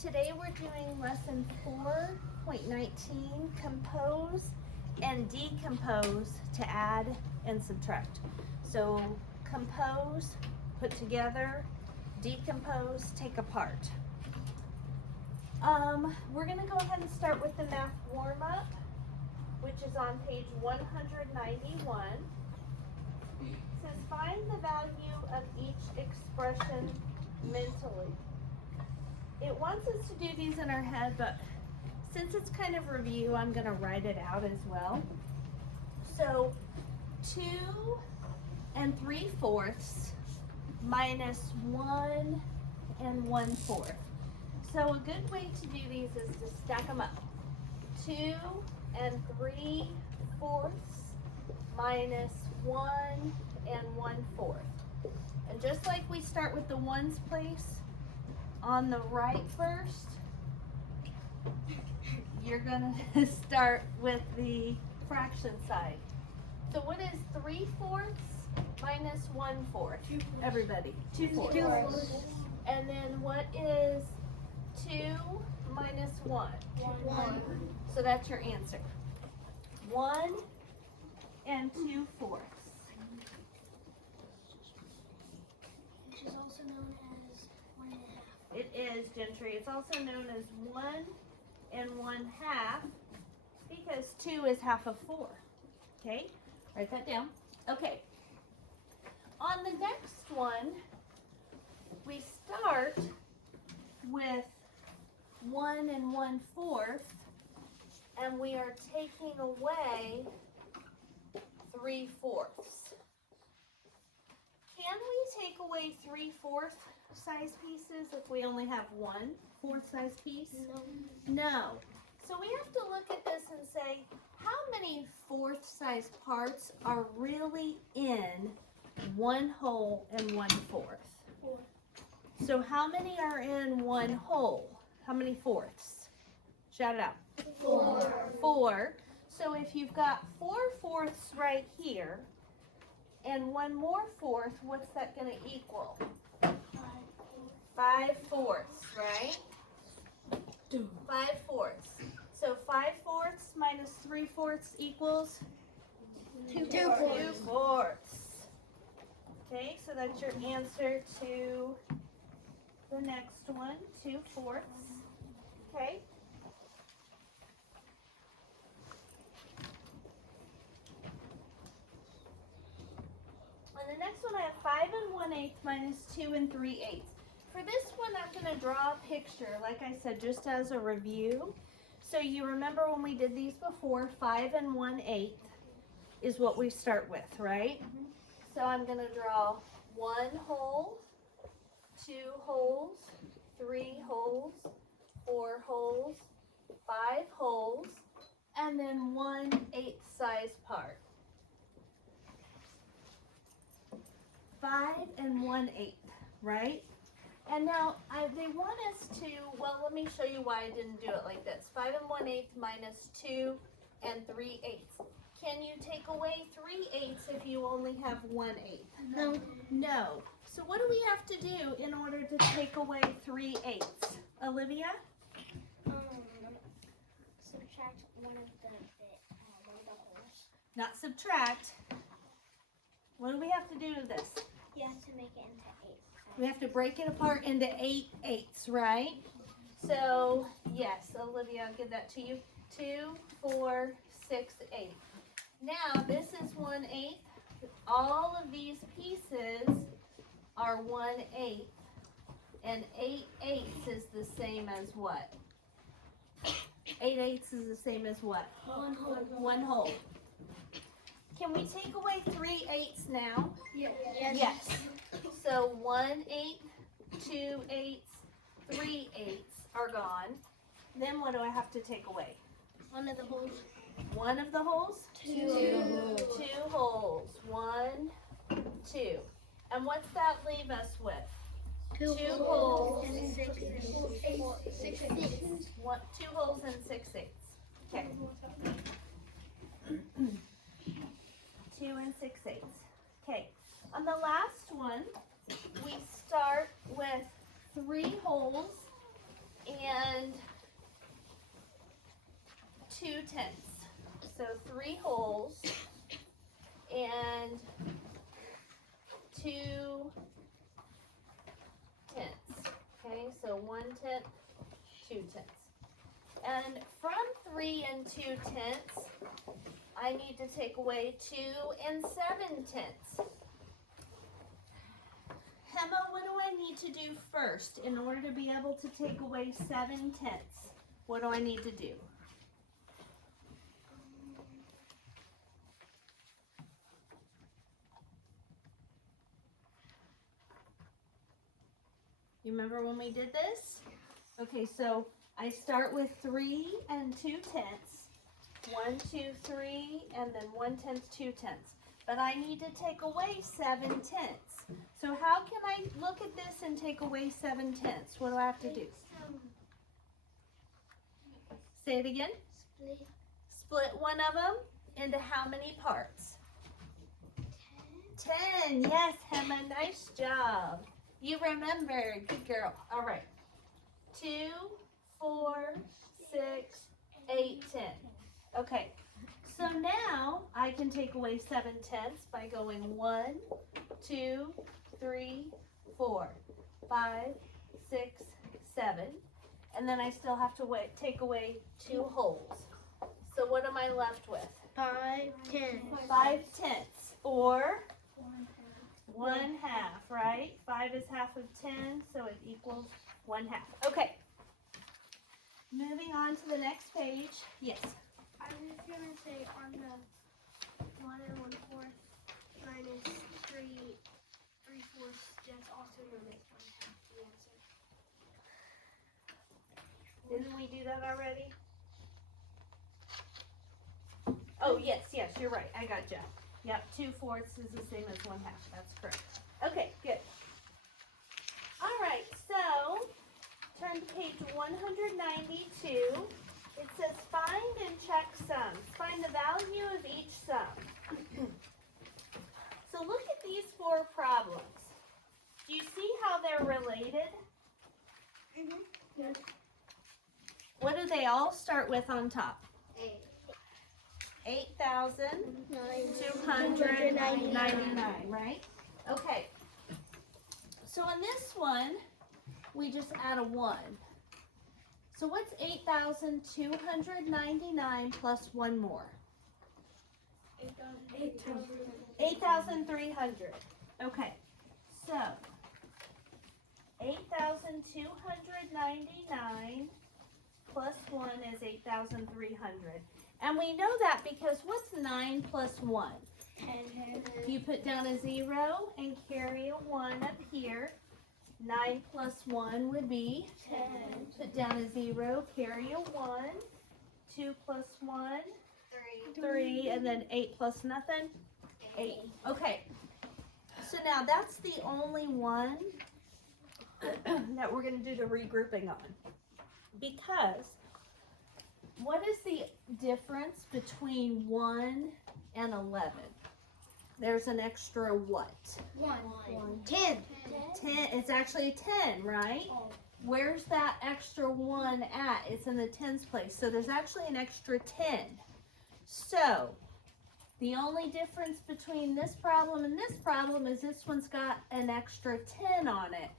Today we're doing lesson 4.19, compose and decompose to add and subtract. So compose, put together, decompose, take apart. We're going to go ahead and start with the math warm-up, which is on page 191. It says find the value of each expression mentally. It wants us to do these in our head, but since it's kind of review, I'm going to write it out as well. So 2 3/4 minus 1 1/4. So a good way to do these is to stack them up. 2 3/4 minus 1 1/4. And just like we start with the ones place on the right first, you're gonna start with the fraction side. So what is 3/4 minus 1/4? Everybody, 2/4. And then what is 2 minus 1? 1. So that's your answer. 1 2/4. Which is also known as 1 1/2. It is, Gentry. It's also known as 1 1/2 because 2 is half of 4. Okay, write that down. Okay, on the next one, we start with 1 1/4, and we are taking away 3/4. Can we take away 3/4 size pieces if we only have 1/4 size piece? No. So we have to look at this and say, how many 4th size parts are really in 1 whole and 1/4? 4. So how many are in 1 whole? How many 4ths? Shout it out. 4. 4. So if you've got 4/4 right here and 1 more 4th, what's that going to equal? 5/4, right? 5/4. So 5/4 minus 3/4 equals 2/4. Okay, so that's your answer to the next one, 2/4. Okay. On the next one, I have 5 1/8 minus 2 3/8. For this one, I'm going to draw a picture, like I said, just as a review. So you remember when we did these before, 5 1/8 is what we start with, right? So I'm going to draw 1 whole, 2 holes, 3 holes, 4 holes, 5 holes, and then 1/8 size part. 5 1/8, right? And now they want us to, well, let me show you why I didn't do it like this. 5 1/8 minus 2 3/8. Can you take away 3/8 if you only have 1/8? No. No. So what do we have to do in order to take away 3/8? Olivia? Subtract one of the holes. Not subtract. What do we have to do to this? You have to make it into 8. We have to break it apart into 8/8, right? So, yes, Olivia, I'll give that to you. 2, 4, 6, 8. Now, this is 1/8. All of these pieces are 1/8. And 8/8 is the same as what? 8/8 is the same as what? 1 whole. 1 whole. Can we take away 3/8 now? Yes. Yes. So 1/8, 2/8, 3/8 are gone. Then what do I have to take away? One of the holes. One of the holes? 2. 2 holes. 1, 2. And what's that leave us with? 2 holes. And 6 8. 2 holes and 6/8. Okay. 2 and 6/8. Okay. On the last one, we start with 3 holes and tenths. So 3 holes and 2 tenths. Okay, so 1 tenth, 2 tenths. And from 3 and 2 tenths, I need to take away 2 and 7 tenths. Emma, what do I need to do first in order to be able to take away 7 tenths? What do I need to do? You remember when we did this? Okay, so I start with 3 and 2 tenths. 1, 2, 3, and then 1 tenth, 2 tenths. But I need to take away 7 tenths. So how can I look at this and take away 7 tenths? What do I have to do? Say it again. Split one of them into how many parts? 10. Yes, Emma, nice job. You remember. Good girl. All right. 2, 4, 6, 8, 10. Okay. So now I can take away 7 tenths by going 1, 2, 3, 4, 5, 6, 7. And then I still have to take away 2 holes. So what am I left with? 5 tenths. 5 tenths, or 1/2, right? 5 is half of 10, so it equals 1/2. Okay. Moving on to the next page. Yes. I was going to say on the 1 and 1/4 minus 3/4, that's also known as 1/2 the answer. Didn't we do that already? Oh, yes, you're right. I gotcha. Yep, 2/4 is the same as 1/2. That's correct. Okay, good. All right, so turn to page 192. It says find and check sums. Find the value of each sum. So look at these 4 problems. Do you see how they're related? Yes. What do they all start with on top? 8. 8,299, right? Okay. So in this one, we just add a 1. So what's 8,299 plus 1 more? 8,300. Okay. So 8,299 plus 1 is 8,300. And we know that because what's 9 plus 1? 10. You put down a 0 and carry a 1 up here. 9 plus 1 would be 10. Put down a 0, carry a 1. 2 plus 1, 3, and then 8 plus nothing, 8. Okay. So now that's the only one that we're going to do the regrouping on. Because what is the difference between 1 and 11? There's an extra what? 1. 10. 10. It's actually a 10, right? Where's that extra 1 at? It's in the tens place. So there's actually an extra 10. So the only difference between this problem and this problem is this one's got an extra 10 on it.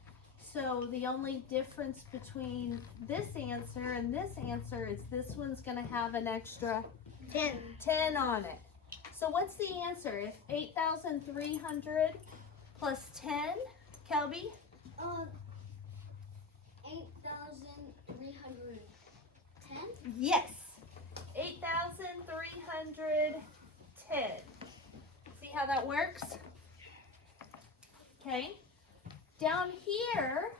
So the only difference between this answer and this answer is this one's going to have an extra 10 on it. So what's the answer? If 8,300 plus 10, Kelby? 8,310. Yes. 8,310. See how that works? Okay. Down here,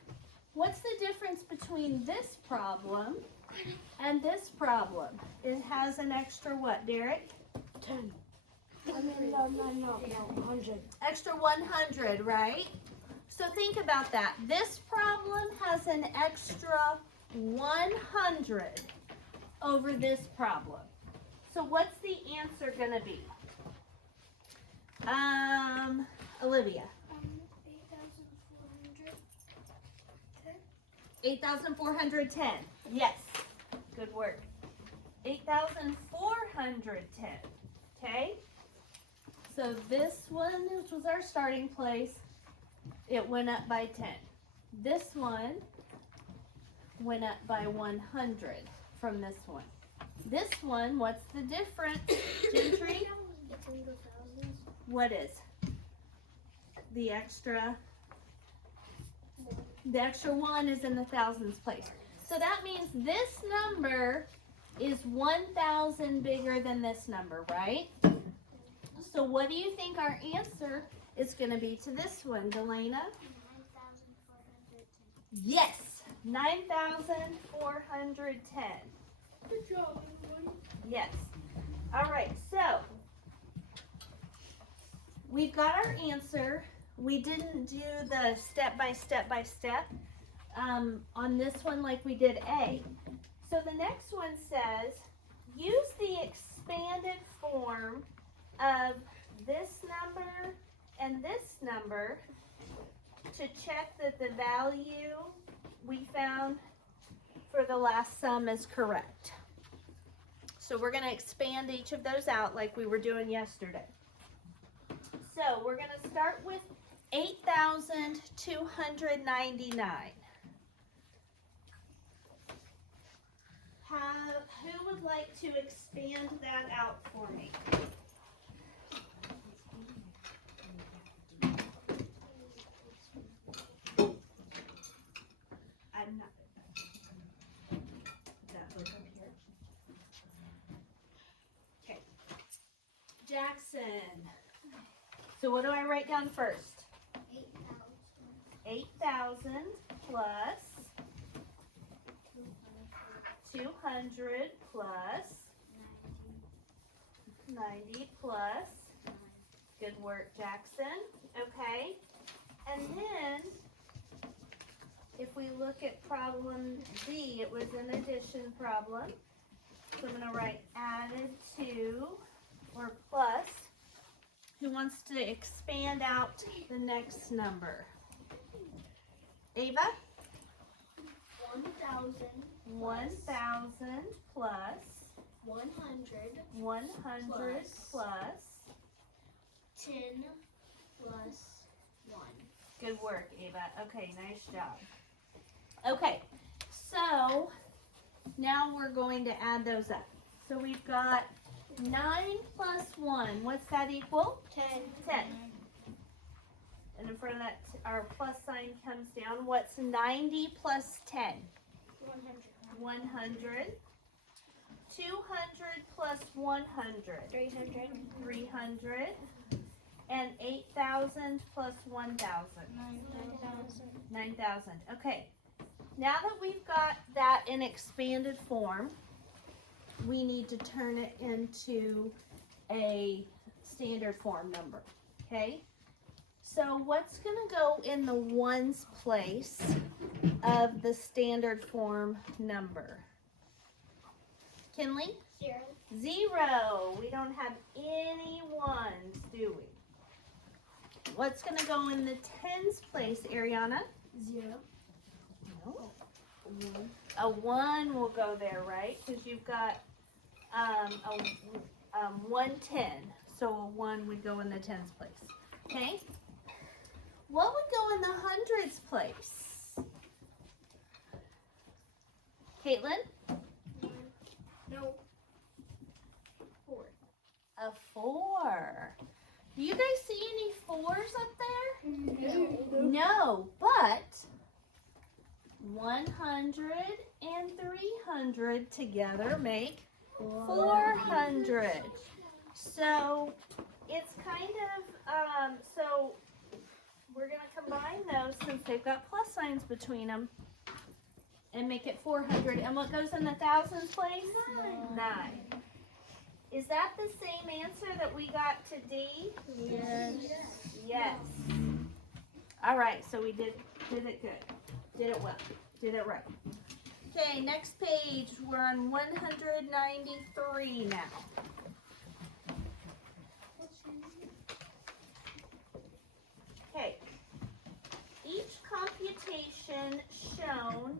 what's the difference between this problem and this problem? It has an extra what, Derek? 10. No, 100. Extra 100, right? So think about that. This problem has an extra 100 over this problem. So what's the answer going to be? Olivia. 8,410. 8,410. Yes. Good work. 8,410. Okay? So this one was our starting place. It went up by 10. This one went up by 100 from this one. This one, what's the difference, Gentry? It's in the thousands. What is? The extra one is in the thousands place. So that means this number is 1,000 bigger than this number, right? So what do you think our answer is going to be to this one, Delana? 9,410. Yes, 9,410. Good job, everyone. Yes. All right, so we've got our answer. We didn't do the step by step on this one like we did A. So the next one says, use the expanded form of this number and this number to check that the value we found for the last sum is correct. So we're going to expand each of those out like we were doing yesterday. So we're going to start with 8,299. Who would like to expand that out for me? I'm not. That book up here. Okay. Jackson. So what do I write down first? 8,000 plus 200 plus 90 plus. Good work, Jackson. Okay. And then if we look at problem D, it was an addition problem. So I'm going to write added to or plus. Who wants to expand out the next number? Ava? 1,000 plus 100 plus 10 plus 1. Good work, Ava. Okay, nice job. Okay, so now we're going to add those up. So we've got 9 plus 1. What's that equal? 10. 10. And in front of that, our plus sign comes down. What's 90 plus 10? 100. 200 plus 100. 300. 300. And 8,000 plus 1,000. 9,000. 9,000. Okay. Now that we've got that in expanded form, we need to turn it into a standard form number. Okay? So what's going to go in the ones place of the standard form number? Kinley? 0. 0. We don't have any ones, do we? What's going to go in the tens place, Ariana? 0. No. A 1 will go there, right? Because you've got 110. So a 1 would go in the tens place. Okay? What would go in the hundreds place? Caitlin? No. 4. A 4. Do you guys see any 4s up there? No, but 100 and 300 together make 400. So it's kind of, so we're going to combine those since they've got plus signs between them and make it 400. And what goes in the thousands place? 9. Is that the same answer that we got to D? Yes. Yes. All right, so we did it good. Did it well. Did it right. Okay, next page. We're on 193 now. Okay. Each computation shown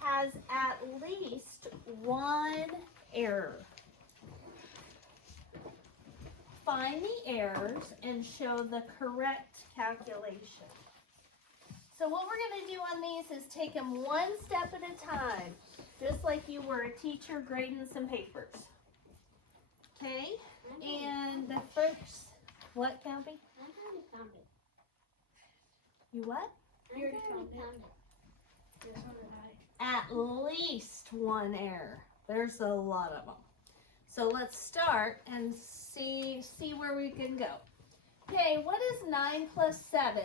has at least one error. Find the errors and show the correct calculation. So what we're going to do on these is take them one step at a time, just like you were a teacher grading some papers. Okay? And the first, what, Calby? You what? At least one error. There's a lot of them. So let's start and see where we can go. Okay, what is 9 plus 7?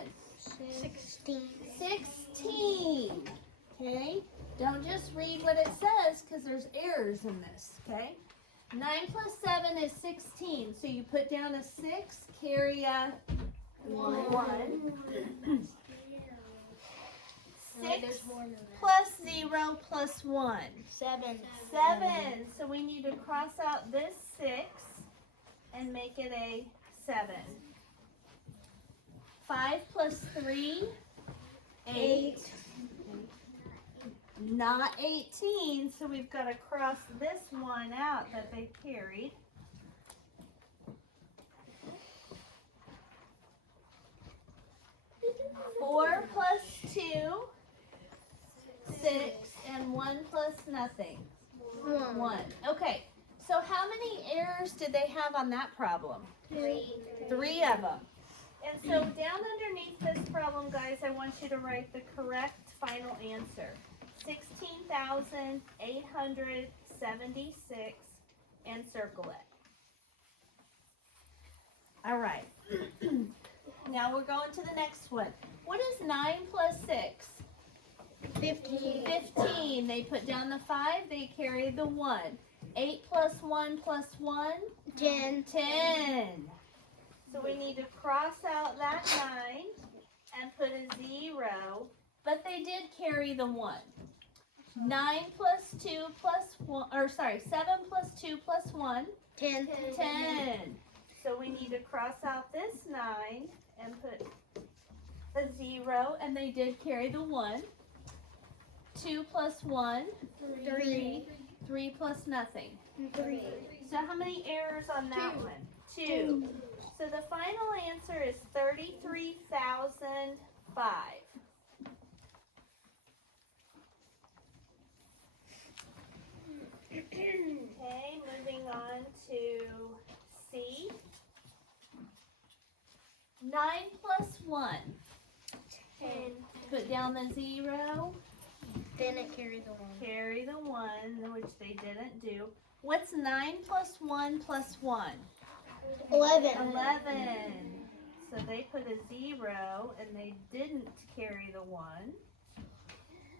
16. 16. Okay, don't just read what it says because there's errors in this. Okay, 9 plus 7 is 16. So you put down a 6, carry a 1. 6 plus 0 plus 1. 7. 7. So we need to cross out this 6 and make it a 7. 5 plus 3, 8. Not 18, so we've got to cross this one out that they carried. 4 plus 2, 6, and 1 plus nothing. 1. Okay, so how many errors did they have on that problem? 3. 3 of them. And so down underneath this problem, guys, I want you to write the correct final answer. 16,876 and circle it. All right. Now we're going to the next one. What is 9 plus 6? 15. 15. They put down the 5, they carry the 1. 8 plus 1 plus 1? 10. 10. So we need to cross out that 9 and put a 0, but they did carry the 1. 9 plus 2 plus 1, or sorry, 7 plus 2 plus 1? 10. 10. So we need to cross out this 9 and put a 0, and they did carry the 1. 2 plus 1? 3. 3 plus nothing. 3. So how many errors on that one? 2. So the final answer is 33,005. Okay, moving on to C. 9 plus 1. 10. Put down the 0, Then it carried the 1. carry the 1, which they didn't do. What's 9 plus 1 plus 1? 11. 11. So they put a 0 and they didn't carry the 1.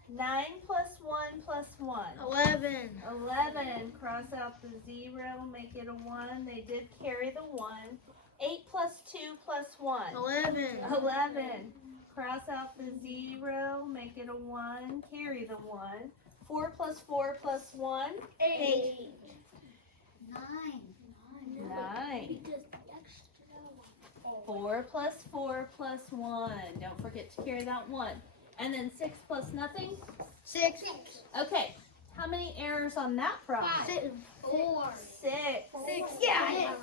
9 plus 1 plus 1. 11. 11. Cross out the 0, make it a 1. They did carry the 1. 8 plus 2 plus 1. 11. 11. Cross out the 0, make it a 1. Carry the 1. 4 plus 4 plus 1. 8. 9. 4 plus 4 plus 1. Don't forget to carry that 1. And then 6 plus nothing? 6. Okay. How many errors on that problem? 4. 6. 6. Yeah.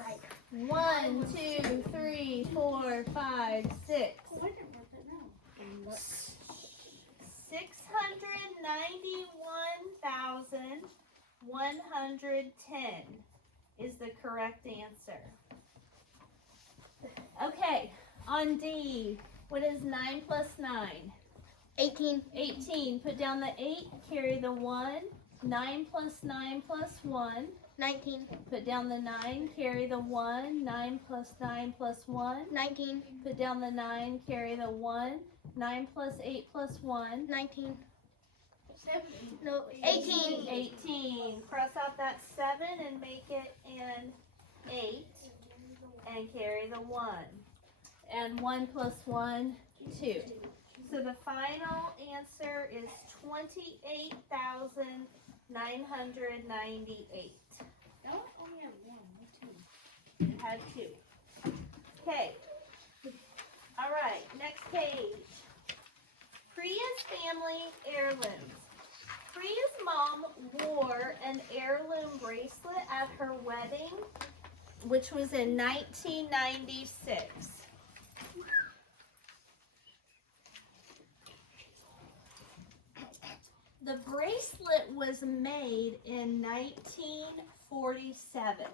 1, 2, 3, 4, 5, 6. 691,110 is the correct answer. Okay, on D, what is 9 plus 9? 18. 18. Put down the 8, carry the 1. 9 plus 9 plus 1. 19. Put down the 9, carry the 1. 9 plus 9 plus 1. 19. Put down the 9, carry the 1. 9 plus 8 plus 1. 19. No, 18. 18. Cross out that 7 and make it an 8. And carry the 1. And 1 plus 1, 2. So the final answer is 28,998. Only have 1, 2. You had 2. Okay. All right, next page. Priya's family heirlooms. Priya's mom wore an heirloom bracelet bracelet at her wedding, which was in 1996. The bracelet was made in 1947.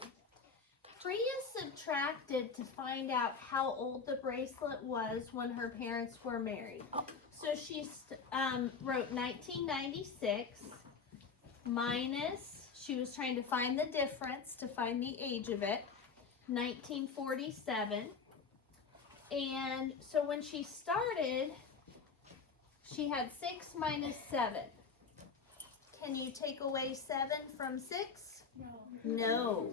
Priya subtracted to find out how old the bracelet was when her parents were married. So she wrote 1996 minus, she was trying to find the difference to find the age of it, 1947. And so when she started, she had 6 minus 7. Can you take away 7 from 6? No.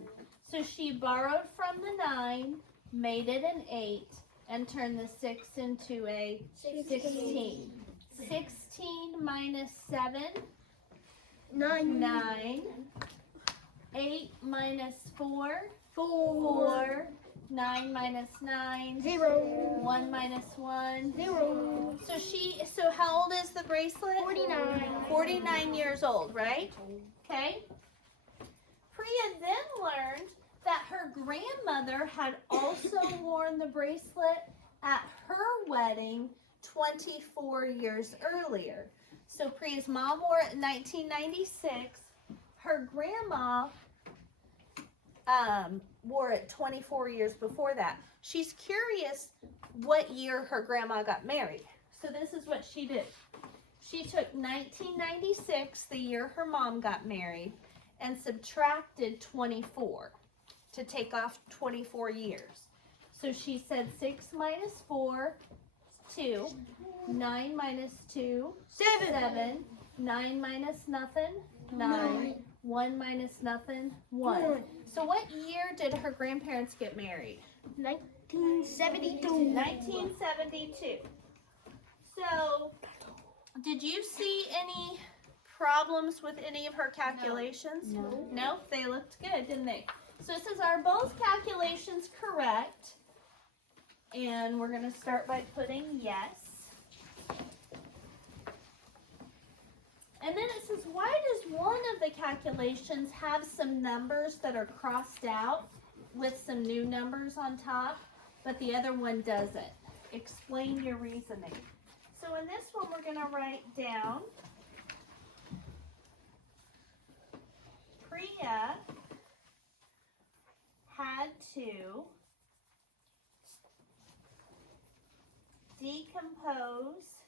So she borrowed from the 9, made it an 8, and turned the 6 into a 16. 16 minus 7, 9. 8 minus 4, 4. 9 minus 9, 0. 1 minus 1, 0. So how old is the bracelet? 49. 49 years old, right? Okay. Priya then learned that her grandmother had also worn the bracelet at her wedding 24 years earlier. So Priya's mom wore it in 1996. Her grandma wore it 24 years before that. She's curious what year her grandma got married. So this is what she did. She took 1996, the year her mom got married, and subtracted 24 to take off 24 years. So she said 6 minus 4, 2. 9 minus 2, 7. 9 minus nothing, 9. 1 minus nothing, 1. So what year did her grandparents get married? 1972. 1972. So, did you see any problems with any of her calculations? No. No, they looked good, didn't they? So it says, are both calculations correct? And we're going to start by putting yes. And then it says, why does one of the calculations have some numbers that are crossed out with some new numbers on top, but the other one doesn't? Explain your reasoning. So in this one, we're going to write down Priya had to decompose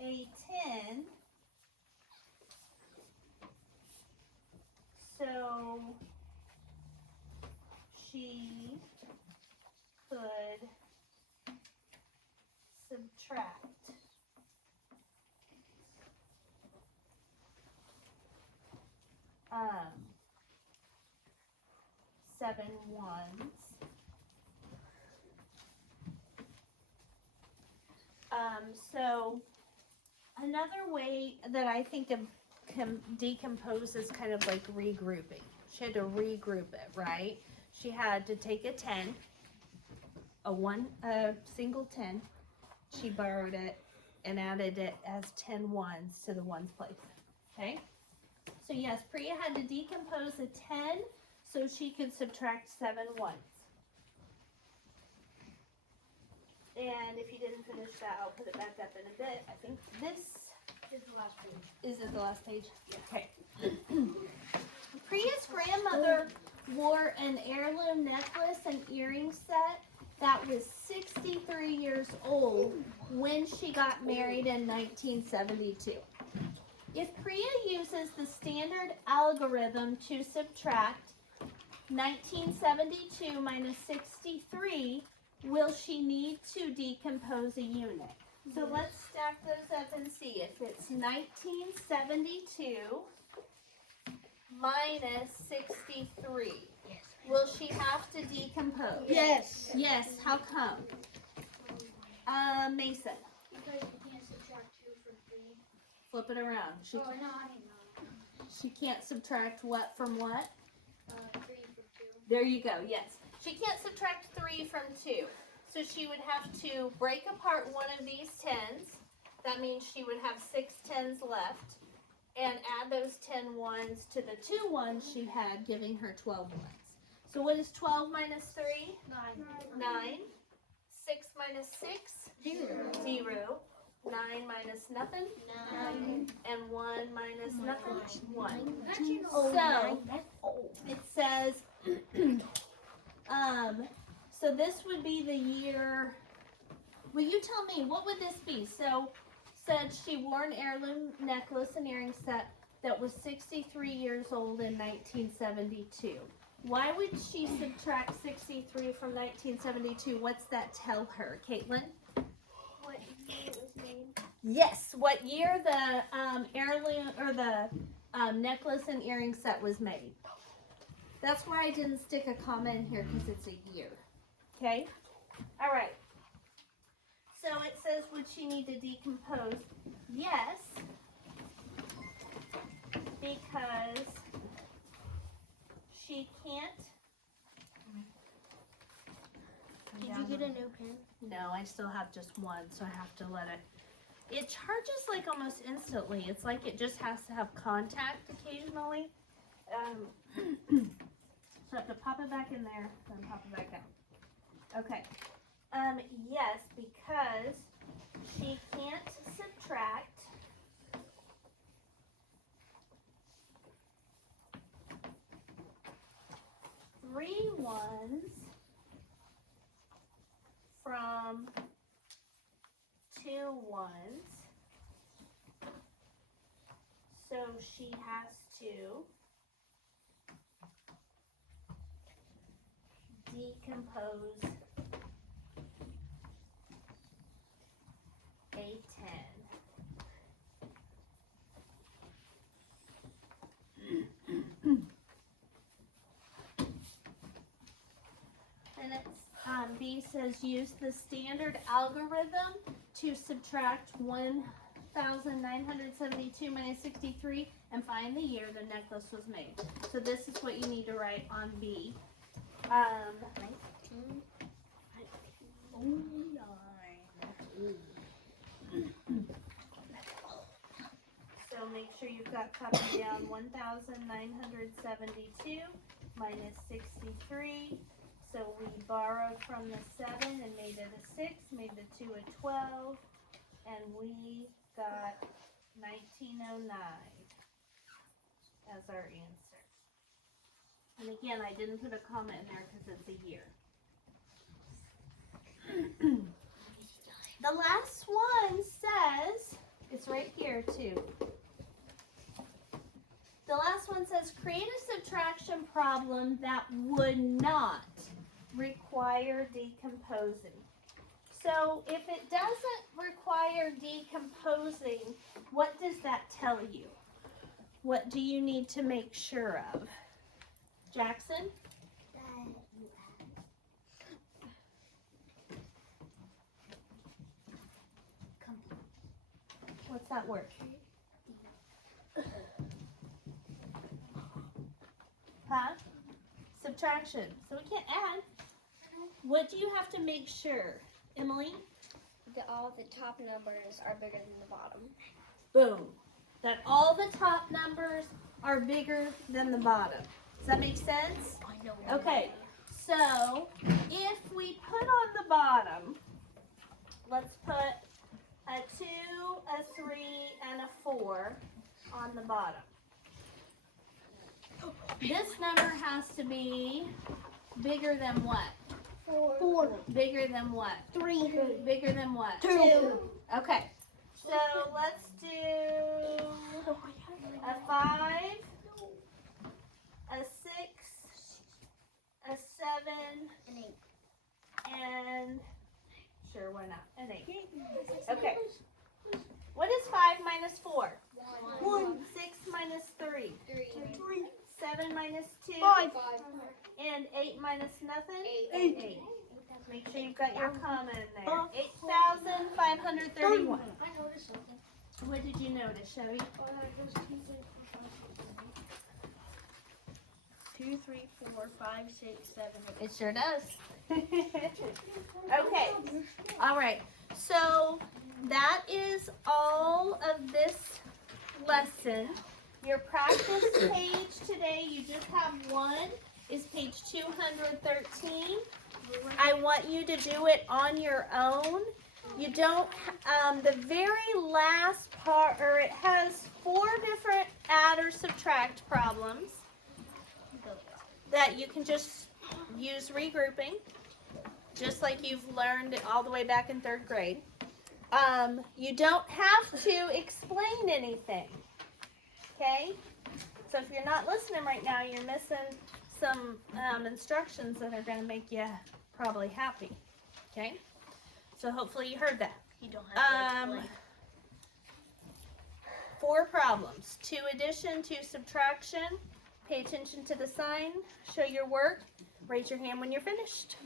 a 10 so she could subtract. Seven ones. So another way that I think of decompose is kind of like regrouping. She had to regroup it, right? She had to take a 10, a single 10. She borrowed it and added it as 10 ones to the ones place. Okay? So yes, Priya had to decompose a 10 so she could subtract 7 ones. And if you didn't finish that, I'll put it back up in a bit. I think this Is the last page. is it the last page? Okay. Priya's grandmother wore an heirloom necklace and earring set that was 63 years old when she got married in 1972. If Priya uses the standard algorithm to subtract 1972 minus 63, will she need to decompose a unit? So let's stack those up and see. If it's 1972 minus 63, will she have to decompose? Yes. Yes, how come? Mason, Because you can't subtract 2 from 3. flip it around. No, I mean, She can't subtract what from what? 3 from 2. There you go, yes. She can't subtract 3 from 2. So she would have to break apart one of these 10s. That means she would have 6 10s left. and add those 10 ones to the 2 ones she had, giving her 12 ones. So what is 12 minus 3? 9. 6 minus 6? 0. 9 minus nothing? 9. And 1 minus nothing? 1. So, It says, so this would be the year, well, you tell me, what would this be? So, said she wore an heirloom necklace and earring set that was 63 years old in 1972. Why would she subtract 63 from 1972? What's that tell her, Caitlin? what year it was made? Yes, what year the heirloom or the necklace and earring set was made. That's why I didn't stick a comma in here, because it's a year. Okay? All right. So it says, would she need to decompose? Yes, because she can't. Did you get a new pen? No, I still have just one, so I have to let it. It charges like almost instantly. It's like it just has to have contact occasionally. So I have to pop it back in there, then pop it back out. Okay. Yes, because she can't subtract three ones from 2 ones. So she has to decompose a 10. And it's B says use the standard algorithm to subtract 1,972 minus 63 and find the year the necklace was made. So this is what you need to write on B. 1909. So make sure you've got copied down 1,972 minus 63. So we borrowed from the 7 and made it a 6, made the 2 a 12, and we got 1909 as our answer. And again, I didn't put a comma in there because it's a year. The last one says, it's right here too. The last one says create a subtraction problem that would not require decomposing. So if it doesn't require decomposing, what does that tell you? What do you need to make sure of? Jackson? What's that word? Huh? Subtraction. So we can't add. What do you have to make sure, Emily? That all the top numbers are bigger than the bottom. Boom. That all the top numbers are bigger than the bottom. Does that make sense? I know. Okay. So if we put on the bottom, let's put a 2, a 3, and a 4 on the bottom. This number has to be bigger than what? 4. Bigger than what? 3. Bigger than what? 2. Okay. So let's do a 5, a 6, a 7, An 8. and sure, why not? An 8. Okay. What is 5 minus 4? 1. 6 minus 3. 3. 7 minus 2. 5. And 8 minus nothing? 8. 8. Make sure you've got your comma in there. 8,531. I noticed something. What did you notice, Chevy? 2, 3, 4, 5, 6, 7, 8. It sure does. Okay. All right. So that is all of this lesson. Your practice page today, you just have one, is page 213. I want you to do it on your own. You don't, the very last part, or it has 4 different add or subtract problems that you can just use regrouping, just like you've learned all the way back in 3rd grade. You don't have to explain anything, okay? So if you're not listening right now, you're missing some instructions that are going to make you probably happy, okay? So hopefully you heard that. You don't have to explain. 4 problems: 2 addition, 2 subtraction. Pay attention to the sign, show your work, raise your hand when you're finished.